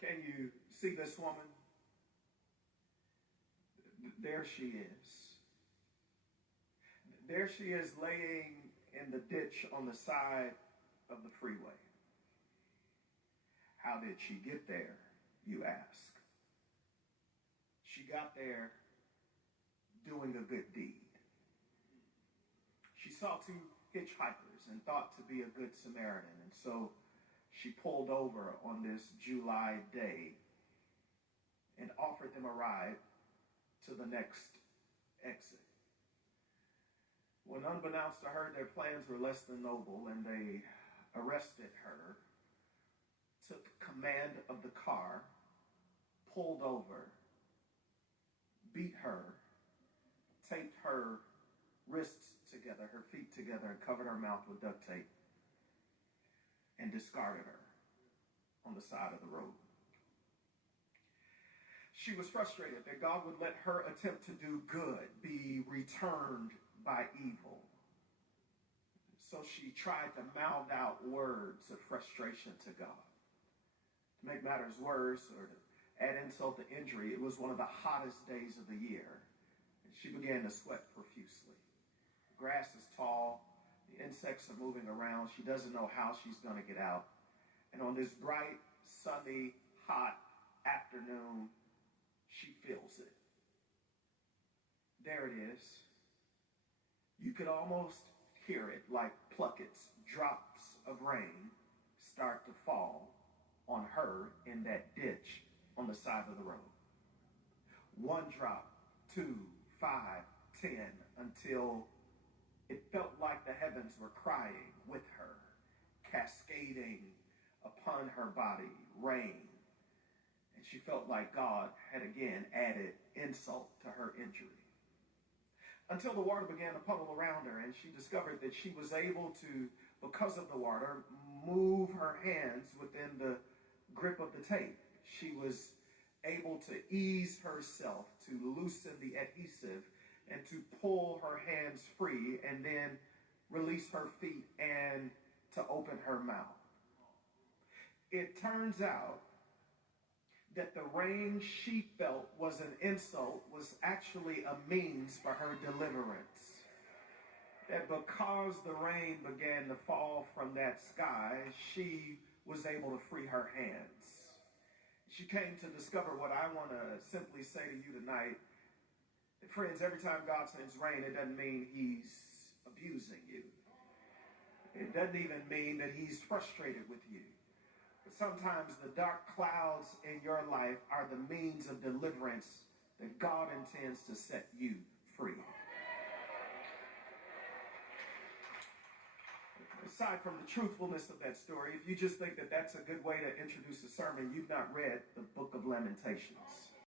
Can you see this woman? There she is. There she is laying in the ditch on the side of the freeway. How did she get there, you ask? She got there doing a good deed. She saw two hitchhikers and thought to be a good Samaritan, and so she pulled over on this July day and offered them a ride to the next exit. When unbeknownst to her, their plans were less than noble, and they arrested her, took command of the car, pulled over, beat her, taped her wrists together, her feet together, and covered her mouth with duct tape, and discarded her on the side of the road. She was frustrated that God would let her attempt to do good be returned by evil. So she tried to mouth out words of frustration to God. To make matters worse, or to add insult to injury, it was one of the hottest days of the year, and she began to sweat profusely. The grass is tall, the insects are moving around, she doesn't know how she's going to get out. And on this bright, sunny, hot afternoon, she feels it. There it is. You could almost hear it like pluckets, drops of rain start to fall on her in that ditch on the side of the road. 1 drop, 2, 5, 10, until it felt like the heavens were crying with her, cascading upon her body, rain. And she felt like God had again added insult to her injury. Until the water began to puddle around her, and she discovered that she was able to, because of the water, move her hands within the grip of the tape. She was able to ease herself, to loosen the adhesive, and to pull her hands free, and then release her feet and to open her mouth. It turns out that the rain she felt was an insult was actually a means for her deliverance. That because the rain began to fall from that sky, she was able to free her hands. She came to discover what I want to simply say to you tonight. Friends, every time God sends rain, it doesn't mean he's abusing you. It doesn't even mean that he's frustrated with you. But sometimes the dark clouds in your life are the means of deliverance that God intends to set you free. Aside from the truthfulness of that story, if you just think that that's a good way to introduce a sermon, you've not read the book of Lamentations.